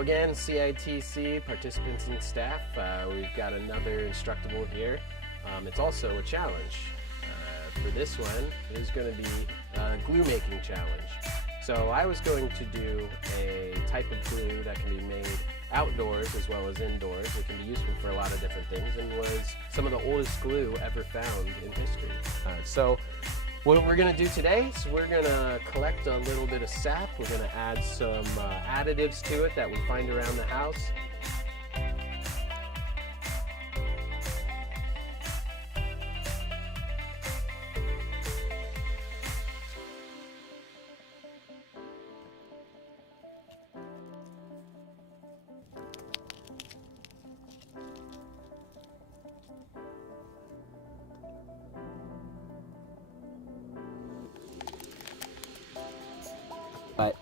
So again, CITC participants and staff, we've got another Instructable here. It's also a challenge. For this one, it is going to be a glue making challenge. So I was going to do a type of glue that can be made outdoors as well as indoors. It can be useful for a lot of different things and was some of the oldest glue ever found in history. So what we're going to do today is we're going to collect a little bit of sap. We're going to add some additives to it that we find around the house. But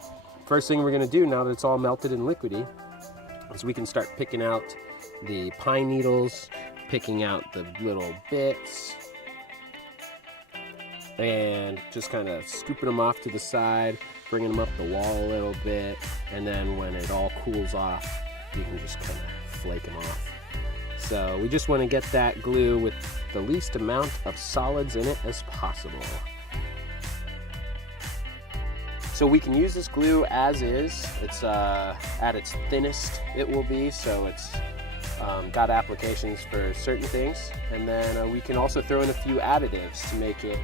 first thing we're going to do now that it's all melted and liquidy is we can start picking out the pine needles, picking out the little bits, and just kind of scooping them off to the side, bringing them up the wall a little bit, and then when it all cools off, you can just kind of flake them off. So we just want to get that glue with the least amount of solids in it as possible. So we can use this glue as is. It's at its thinnest it will be, so it's got applications for certain things. And then we can also throw in a few additives to make it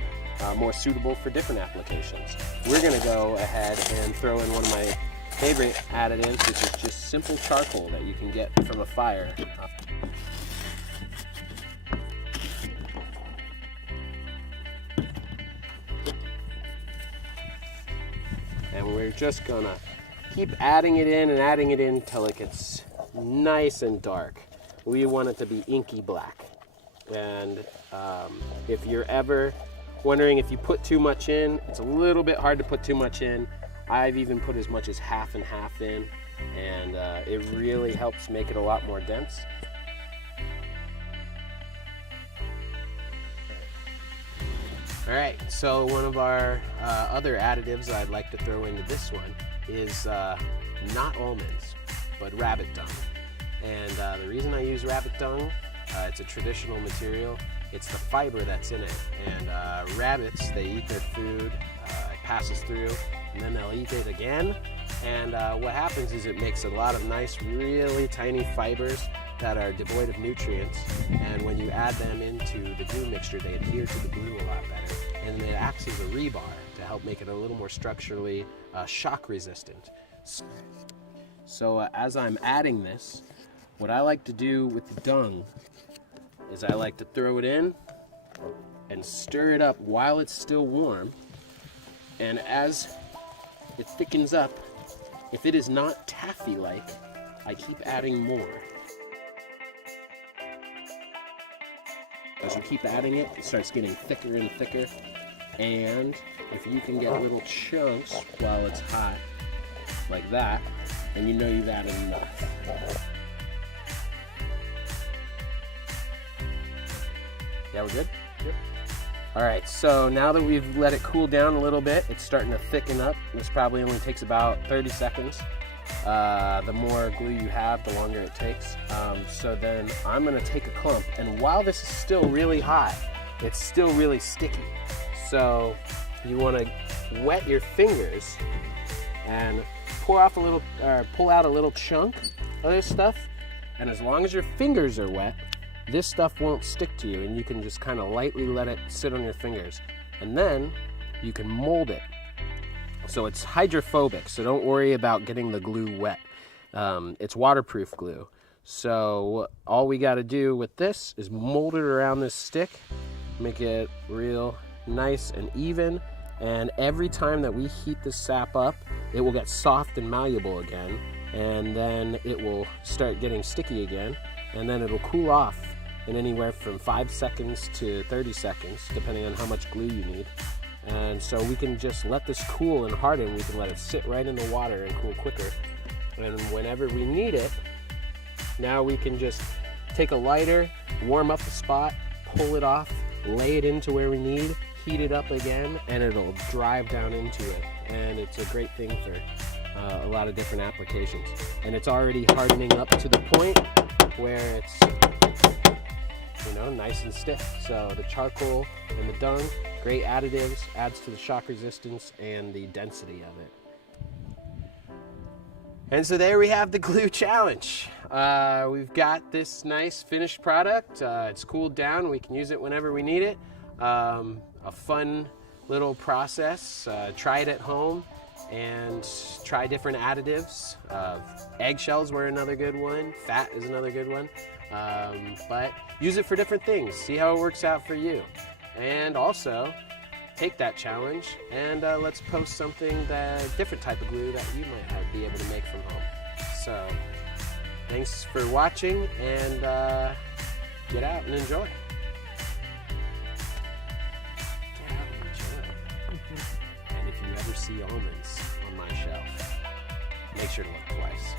more suitable for different applications. We're gonna go ahead and throw in one of my favorite additives, which is just simple charcoal that you can get from a fire. And we're just gonna keep adding it in until it gets nice and dark. We want it to be inky black. And if you're ever wondering if you put too much in, it's a little bit hard to put too much in. I've even put as much as half and half in, and it really helps make it a lot more dense. All right, so one of our other additives I'd like to throw into this one is not almonds, but rabbit dung. And the reason I use rabbit dung, it's a traditional material. It's the fiber that's in it. And rabbits, they eat their food, it passes through, and then they'll eat it again. And what happens is it makes a lot of nice, really tiny fibers that are devoid of nutrients, and when you add them into the glue mixture, they adhere to the glue a lot better, and it acts as a rebar to help make it a little more structurally shock resistant. So as I'm adding this, what I like to do with the dung is I like to throw it in and stir it up while it's still warm, and as it thickens up, if it is not taffy-like, I keep adding more. As you keep adding it, it starts getting thicker and thicker. And if you can get little chunks while it's hot, like that, then you know you've added enough. Yeah, we're good? Yep. All right, so now that we've let it cool down a little bit, it's starting to thicken up. This probably only takes about 30 seconds. The more glue you have, the longer it takes. So then I'm gonna take a clump, and while this is still really hot, it's still really sticky. So you wanna wet your fingers and pull out a little chunk of this stuff. And as long as your fingers are wet, this stuff won't stick to you, and you can just kind of lightly let it sit on your fingers. And then you can mold it. So it's hydrophobic, so don't worry about getting the glue wet. It's waterproof glue. So all we got to do with this is mold it around this stick, make it real nice and even, and every time that we heat the sap up, it will get soft and malleable again, and then it will start getting sticky again, and then it'll cool off in anywhere from 5 seconds to 30 seconds, depending on how much glue you need. And so we can just let this cool and harden. We can let it sit right in the water and cool quicker. And whenever we need it, now we can just take a lighter, warm up the spot, pull it off, lay it into where we need, heat it up again, and it'll drive down into it. And it's a great thing for a lot of different applications. And it's already hardening up to the point where it's, you know, nice and stiff. So the charcoal and the dung, great additives, adds to the shock resistance and the density of it. And so there we have the glue challenge. We've got this nice finished product. It's cooled down. We can use it whenever we need it. A fun little process. Try it at home and try different additives. Eggshells were another good one. Fat is another good one. But use it for different things. See how it works out for you. And also, take that challenge and let's post something, different type of glue that you might be able to make from home. So thanks for watching, and get out and enjoy. Get out and enjoy. And if you ever see almonds on my shelf, make sure to look twice.